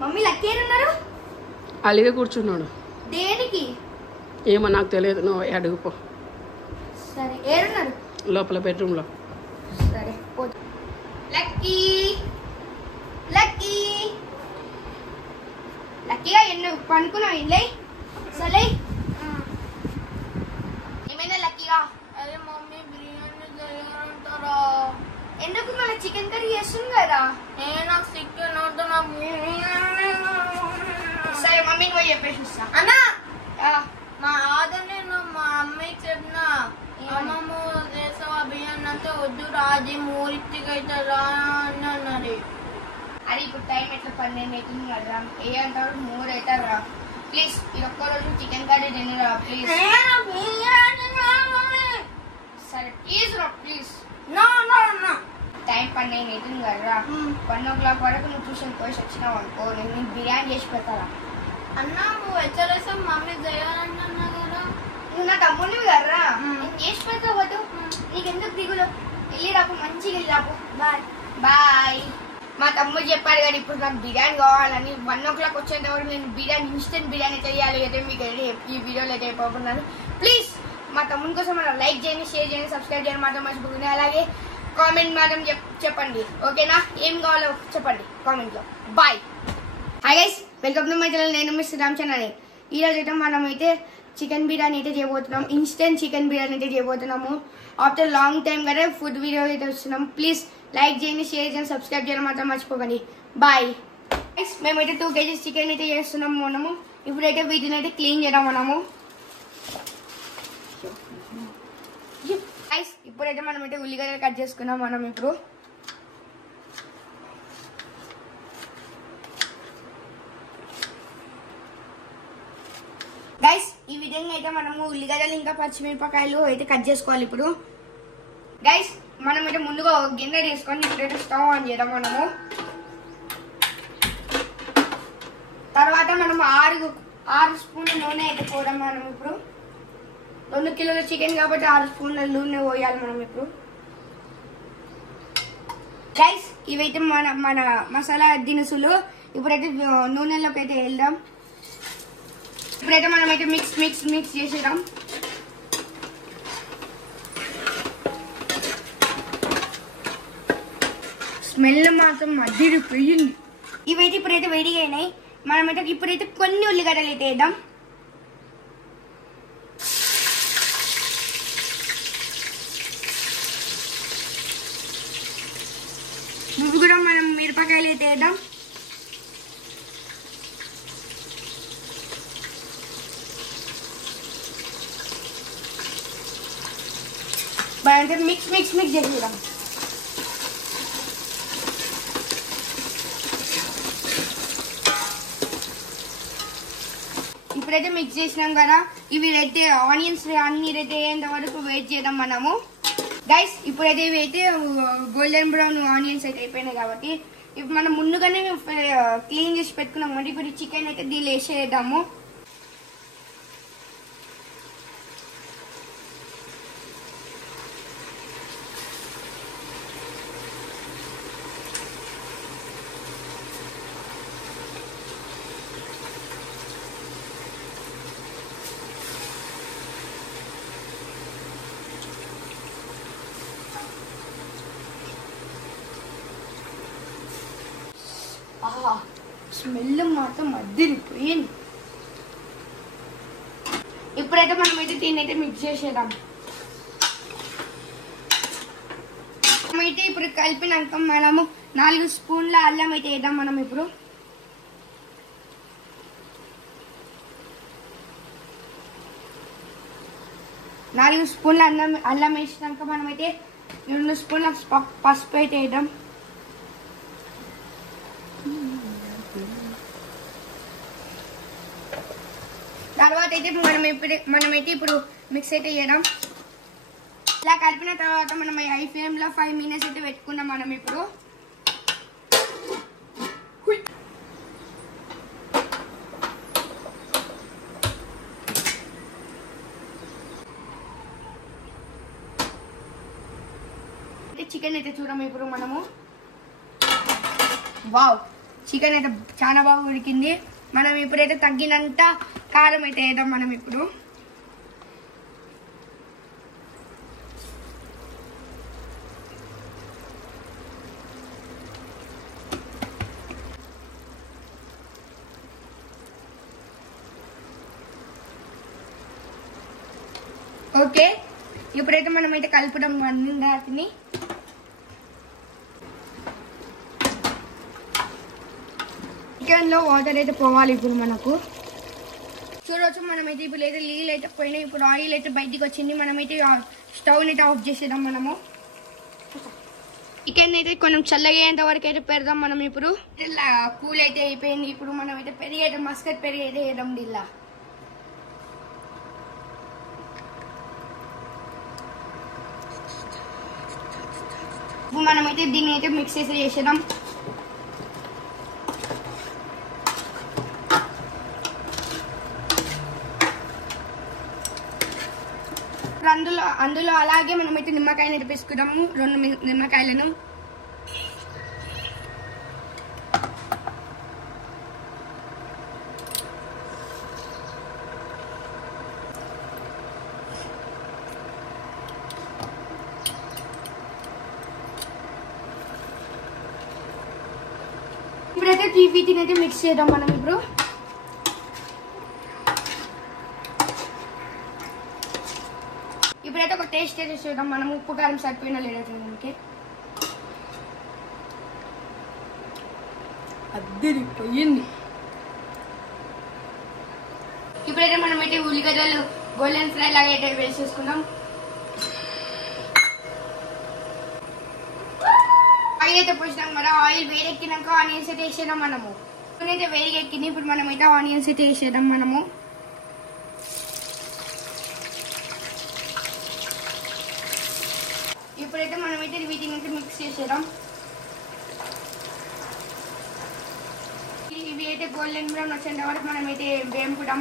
Mummy lucky ఉన్నారు అలిగే కూర్చున్నాడు. దేనికి ఏమో నాకు తెలియదు, నువ్వు అడుగుపో. సరే ఏరున్నారు లోపల బెడ్రూమ్లో. సరే లక్కీ లక్కీ లక్కీగా ఎన్నో పనుకున్నావు ఇల్లే సరే ఏమైనా లక్కీగా. అదే మమ్మీ బిర్యానీ చేయాలంటారా? ఎందుకు మన చికెన్ కర్రీ చేస్తుంది కదా. నాకు చికెన్ అవుతున్నా. సరే మమ్మీ నువ్వు చెప్పేసి ఇస్తా అన్నా ఆ, మా ఆదర్ నేను మా అమ్మకి చెప్పిన అమ్మమ్మ చేసావా బిర్యానీ అంటే వద్దు రాజీ మూరిత్తికి అవుతారా అని అన్నది. అరే ఇప్పుడు టైం ఎట్లా 12 అవుతుంది కదా ఏ అంటారు 3 అవుతారా. ప్లీజ్ ఈ ఒక్కరోజు చికెన్ కర్రీ తినరా ప్లీజ్. సరే ప్లీజ్ రా ప్లీజ్. టైం 12 అవుతుంది కదా 1 o'clock వరకు నువ్వు ట్యూషన్ పోయి వచ్చినావు అనుకో నేను నీకు బిర్యానీ చేసి పెడతారా. అన్నా నువ్వు హెచ్చరేసా మమ్మీ చేయాలని అన్నా కదా. నువ్వు నా తమ్ముడివి కదరా నేను చేసి పెడతావు వద్దు నీకెందుకు దిగులు. వెళ్ళి రాపు మంచిగా వెళ్ళి రాపు. Bye bye. మా తమ్ముడు చెప్పాడు కానీ ఇప్పుడు నాకు బిర్యానీ కావాలని 1 o'clock వచ్చేంత వరకు నేను బిర్యానీ ఇన్స్టెంట్ బిర్యానీ చేయాలి అయితే మీకు ఈ వీడియోలో అయితే అయిపోతున్నాను. ప్లీజ్ మా తమ్ముని కోసం మనం లైక్ చేయండి, షేర్ చేయండి, సబ్స్క్రైబ్ చేయండి మాత్రం మర్చిపోతుంది. అలాగే కామెంట్ మాత్రం చెప్పండి ఓకేనా, ఏం కావాలో చెప్పండి కామెంట్లో. Bye. Hi guys, welcome to my channel. నేను మిస్టర్ రామచంద్రని. ఈరోజు అయితే మనం అయితే చికెన్ బిర్యానీ అయితే చేయబోతున్నాం. ఇన్స్టెంట్ చికెన్ బిర్యానీ అయితే చేయబోతున్నాము. ఆఫ్టర్ లాంగ్ టైం కదా ఫుడ్ వీడియో అయితే వస్తున్నాం. ప్లీజ్ లైక్ చేయండి, షేర్ చేయండి, సబ్స్క్రైబ్ చేయడం మాత్రం మర్చిపోకండి. బాయ్. మేమైతే 2 kgs చికెన్ అయితే చేస్తున్నాము మనము. ఇప్పుడైతే వీటిని అయితే క్లీన్ చేయడం మనము. ఇప్పుడైతే మనం అయితే ఉల్లిగడ్డలు కట్ చేసుకున్నాం మనం ఇప్పుడు. గైస్ ఈ విధంగా అయితే మనము ఉల్లిగడ్డలు ఇంకా పచ్చిమిరపకాయలు అయితే కట్ చేసుకోవాలి ఇప్పుడు. గైస్ మనం అయితే ముందుగా ఒక గిన్నె తీసుకొని ఇప్పుడైతే స్టవ్ ఆన్ చేద్దాం మనము. తర్వాత మనం 6 స్పూన్ల నూనె అయితే పోదాం మనం ఇప్పుడు. 2 కిలోల చికెన్ కాబట్టి 6 స్పూన్ల నూనె పోయాలి మనం ఇప్పుడు. గైస్ ఇవైతే మన మసాలా దినుసులు ఇప్పుడైతే నూనెలోకి అయితే వెళ్దాం. ఇప్పుడైతే మనం అయితే మిక్స్ చేసేద్దాం. స్మెల్ మాత్రం అదిరిపోయింది. ఇవైతే ఇప్పుడైతే వేడిగా అయినాయి. మనమైతే ఇప్పుడైతే కొన్ని ఉల్లిగడ్డలు అయితే వేద్దాం. ఇవి కూడా మనం మిరపకాయలు అయితే వేద్దాం. బాగా మిక్స్ చేసేద్దాం. ఇప్పుడైతే మిక్స్ చేసినాం కదా ఇవి అయితే ఆనియన్స్ అన్ని అయితే అయ్యేంత వరకు వెయిట్ చేద్దాం మనము. గైస్ ఇప్పుడైతే ఇవి అయితే గోల్డెన్ బ్రౌన్ ఆనియన్స్ అయితే అయిపోయినాయి కాబట్టి ఇప్పుడు మనం ముందుగానే క్లీన్ చేసి పెట్టుకున్నాం అంటే ఇప్పుడు చికెన్ అయితే దీనిలో వేసేద్దాము. స్మెల్ మాత్రం అదిరిపోయింది. ఇప్పుడైతే మనం అయితే దీన్ని అయితే మిక్స్ చేసేద్దాం. మనమైతే ఇప్పుడు కలిపినాక మనము 4 స్పూన్ల అల్లం అయితే వేద్దాం మనం ఇప్పుడు. నాలుగు స్పూన్ల అల్లం వేసినాక మనమైతే 2 స్పూన్ల పసుపు అయితే వేద్దాం. తర్వాత అయితే మనమైతే ఇప్పుడు మిక్స్ అయితే చేయడం. ఇలా కలిపిన తర్వాత మనం హై ఫ్లేమ్ లో 5 minutes అయితే పెట్టుకున్నాం మనం ఇప్పుడు. చికెన్ అయితే చూడము ఇప్పుడు మనము. వావ్, చికెన్ అయితే చాలా బాగా ఉడికింది. మనం ఇప్పుడైతే తగ్గినంత కారం అయితే వేద్దాం మనం ఇప్పుడు. ఓకే, ఇప్పుడైతే మనమైతే కలుపుదాం అన్ని వాటిని. చికెన్ లో వాటర్ అయితే పోవాలి ఇప్పుడు మనకు. చూడవచ్చు మనమైతే ఇప్పుడు అయితే నీళ్ళు అయితే పోయినాయి. ఇప్పుడు ఆయిల్ అయితే బయటికి వచ్చింది. మనమైతే స్టవ్ అయితే ఆఫ్ చేసేద్దాం మనము. చికెన్ అయితే కొంచెం చల్లగయ్యేంత వరకు అయితే పెడదాం మనం. ఇప్పుడు కూల్ అయితే అయిపోయింది. ఇప్పుడు మనం అయితే పెరిగి అయితే మస్కట్ పెరిగి అయితే వేయడం ఇలా. ఇప్పుడు మనమైతే దీన్ని అయితే మిక్స్ చేసేద్దాం. అందులో అలాగే మనమైతే నిమ్మకాయలు నేర్పేసుకున్నాము, 2 నిమ్మకాయలను. ఇప్పుడైతే వీటిని అయితే మిక్స్ చేద్దాం మనం. ఇప్పుడైతే ఒక టేస్ట్ అయితే చూద్దాం మనం, ఉప్పు కారం సరిపోయినా లేదా చూడడానికి. అద్దరిపోయింది. ఇప్పుడైతే మనమైతే ఉల్లిగడ్డలు గోల్డెన్ ఫ్రై లాగా అయితే వేసేసుకుందాం. ఆయిల్ అయితే పోసినాం కదా, ఆయిల్ వేడెక్కినాక ఆనియన్స్ అయితే వేసేద్దాం మనము. అయితే వేడిగెక్కింది. ఇప్పుడు మనమైతే ఆనియన్స్ అయితే వేసేద్దాం మనము. ఇప్పుడైతే మనమైతే వీటిని అయితే మిక్స్ చేసేద్దాం. ఇవి అయితే గోల్డెన్ బ్రౌన్ వచ్చేంత వరకు మనమైతే వేపుదాం.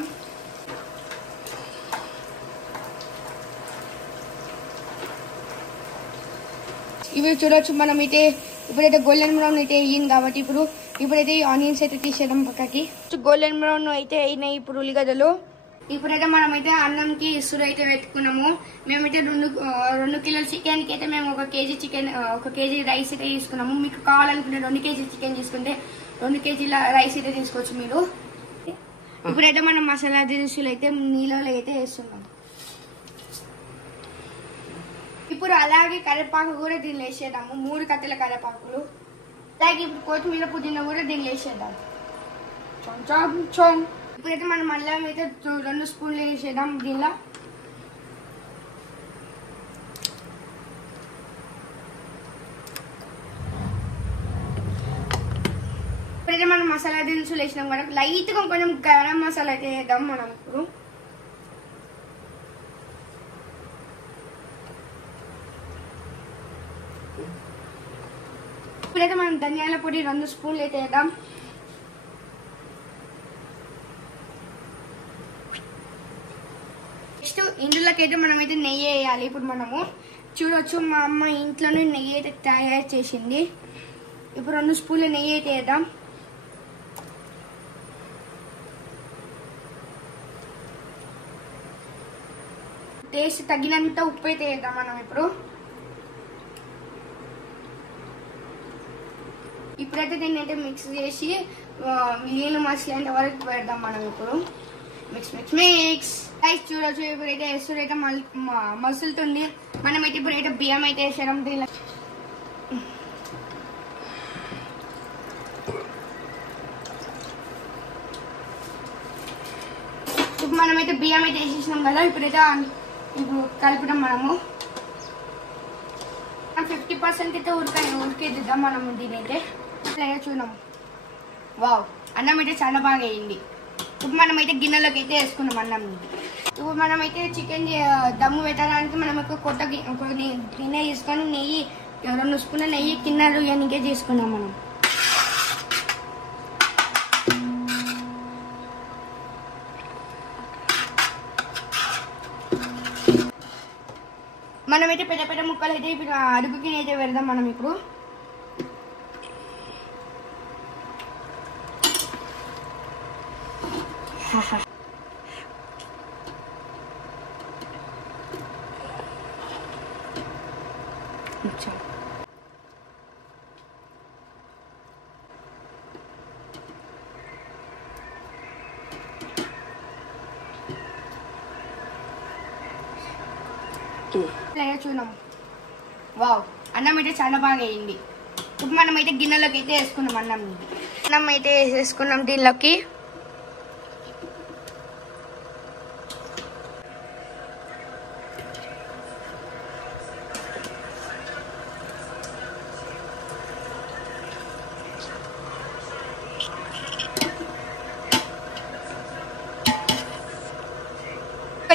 ఇవి చూడొచ్చు మనమైతే ఇప్పుడైతే గోల్డెన్ బ్రౌన్ అయితే అయ్యింది కాబట్టి ఇప్పుడైతే ఆనియన్స్ అయితే తీసేద్దాం పక్కకి. గోల్డెన్ బ్రౌన్ అయితే అయినాయి ఇప్పుడు ఉల్లిగడ్డలు. ఇప్పుడైతే మనమైతే అన్నంకి ఇసురు అయితే పెట్టుకున్నాము. మేమైతే 2 కిలోల చికెన్కి అయితే మేము 1 కేజీ రైస్ అయితే తీసుకున్నాము. మీకు కావాలనుకుంటే 2 కేజీ చికెన్ తీసుకుంటే 2 కేజీల రైస్ అయితే తీసుకోవచ్చు మీరు. ఇప్పుడైతే మనం మసాలా దినుసులు అయితే నీళ్ళలో అయితే వేస్తున్నాం. ఇప్పుడు అలాగే కరివేపాకు కూడా దీనిలో వేసేద్దాము, 3 కట్టెల కరివేపాకులు. అలాగే ఇప్పుడు కొత్తిమీర పుదీనా కూడా దీనిలో వేసేద్దాం. ఇప్పుడైతే మనం అల్లం అయితే 2 స్పూన్లు వేసేద్దాం దీనిలో. ఇప్పుడైతే మనం మసాలా దినుసులు వేసినాం కదా, లైట్గా కొంచెం గరం మసాలా అయితే వేద్దాం మనం ఇప్పుడు. ఇప్పుడైతే మనం ధనియాల పొడి 2 స్పూన్లు అయితే వేద్దాం. నెక్స్ట్ ఇందులోకైతే మనమైతే నెయ్యి వేయాలి. ఇప్పుడు మనము చూడొచ్చు మా అమ్మ ఇంట్లోనే నెయ్యి అయితే తయారు చేసింది. ఇప్పుడు 2 స్పూన్ల నెయ్యి అయితే వేద్దాం. టేస్ట్ తగినంత ఉప్పు అయితే వేద్దాం మనం ఇప్పుడు. ఇప్పుడైతే దీన్ని అయితే మిక్స్ చేసి నీళ్ళు మసిలేంత వరకు పెడదాం మనం ఇప్పుడు. మిక్స్ మిక్స్ మిక్స్ రైస్ చూడొచ్చు. ఇప్పుడైతే ఎసురు అయితే మసులుతుంది. మనమైతే ఇప్పుడైతే బియ్యం అయితే వేసాం దీనిలో. ఇప్పుడు మనమైతే బియ్యం అయితే వేసేసినాం కదా, ఇప్పుడైతే ఇప్పుడు కలుపుదాం మనము. 50% అయితే ఉడికేద్దాం మనము దీనైతే. చూద్దాం. వావ్, అన్నం అయితే చాలా బాగా అయింది. ఇప్పుడు మనమైతే గిన్నెలోకి అయితే వేసుకున్నాం అన్నం. ఇప్పుడు మనమైతే చికెన్ దమ్ము పెట్టడానికి మనం కొత్త గిన్నె తీసుకొని నెయ్యి 2 స్పూన్ల నెయ్యి కింద రుయ్యనికే తీసుకున్నాం మనం. మనమైతే పెద్ద పెద్ద ముక్కలు అయితే ఇప్పుడు అడుగుకి అయితే పెడదాం మనం ఇప్పుడు. చూద్దాం. వావ్, అన్నం అయితే చాలా బాగా అయింది. ఇప్పుడు మనం అయితే గిన్నెలోకి అయితే వేసుకున్నాం అన్నం అయితే వేసేసుకున్నాం దీనిలోకి.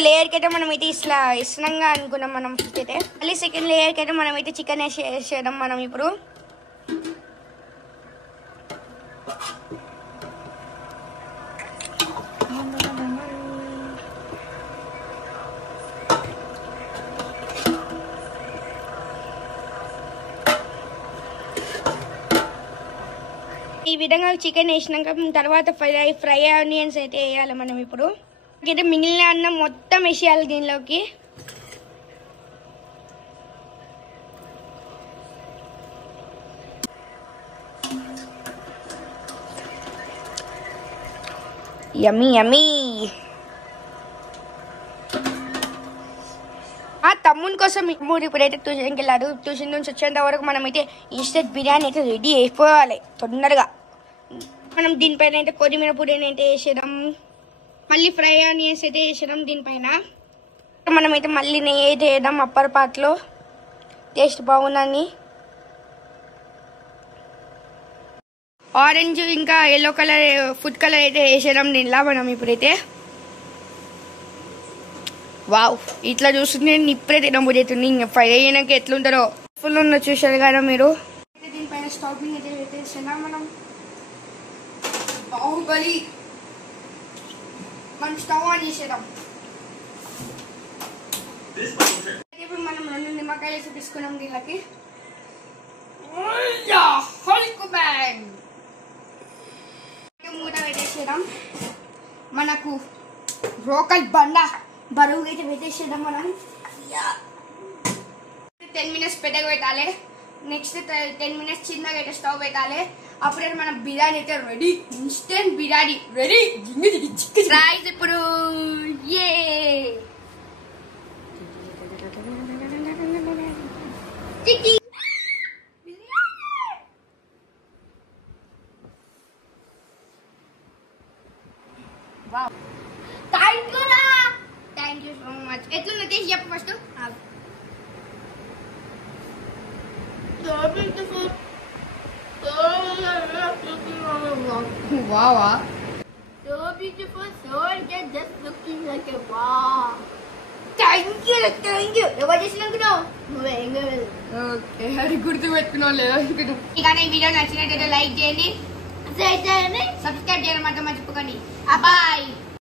లేయర్కి అయితే మనం అయితే ఇట్లా ఇష్టంగా అనుకున్నాం మనం ఫస్ట్ అయితే. మళ్ళీ సెకండ్ లేయర్కి అయితే మనం అయితే చికెన్ వేసేయడం మనం ఇప్పుడు. ఈ విధంగా చికెన్ వేసినాక తర్వాత ఫ్రై ఆనియన్స్ అయితే వేయాలి మనం ఇప్పుడు. అయితే మిగిలిన అన్నం మొత్తం వేసేయాలి దీనిలోకి. యమ్మీ యమ్మీ. తమ్ముని కోసం మూడు ఇప్పుడైతే ట్యూషన్కి వెళ్ళారు. ట్యూషన్ నుంచి వచ్చేంత వరకు మనం అయితే ఇన్స్టెంట్ బిర్యానీ అయితే రెడీ అయిపోవాలి తొందరగా. మనం దీనిపైన అయితే కొత్తిమీర పొడిని అయితే వేసేద్దాం. మళ్ళీ ఫ్రై ఆనియన్స్ అయితే వేసేద్దాం దీనిపైన. మనమైతే మళ్ళీ నెయ్యి అయితే వేద్దాం అప్పర్ పార్ట్లో, టేస్ట్ బాగుందని. ఆరెంజ్ ఇంకా ఎల్లో కలర్ ఫుడ్ కలర్ అయితే వేసేద్దాం దీనిలా మనం ఇప్పుడైతే. వావ్, ఇట్లా చూస్తుంటే నేను ఇప్పుడే తినబోతుంది. ఇంకా ఫ్రై అయినాక ఎట్లుంటారో ఫుల్ ఉందో చూసారు కదా మీరు. దీనిపైన స్టౌపింగ్ అయితే పెట్టేసేద్దాం మనం. బాహుబలి మనం స్టవ్ ఆన్ చేసేద్దాం. ఇప్పుడు మనం 2 నిమ్మకాయలు వేసి తీసుకున్నాం దీనికి. మూత పెట్టేసేద్దాం. మనకు రోకల్ బండ బరువు అయితే పెట్టేసేద్దాం మనం. 10 మినిట్స్ పెద్దగా పెట్టాలి. నెక్స్ట్ 10 మినిట్స్ చిన్నగా అయితే స్టవ్ పెట్టాలి. అప్పుడైతే మన బిర్యానీ అయితే ready. Instant biryani ready. Rice ఇప్పుడు థ్యాంక్ యూ సో మచ్. ఎట్లుందో టేస్ట్ చెప్పు first. Wow. So beautiful, so just looking like a wow. Thank you. ఎవరు చేసినావు? ఓకే, అది గుర్తుపెట్టుకున్నావు లేదా? ఇక ఈ వీడియో నచ్చినట్టయితే లైక్ చేయండి, షేర్ చేయండి, సబ్స్క్రైబ్ చేయడం మాత్రం మర్చిపోకండి. బాయ్.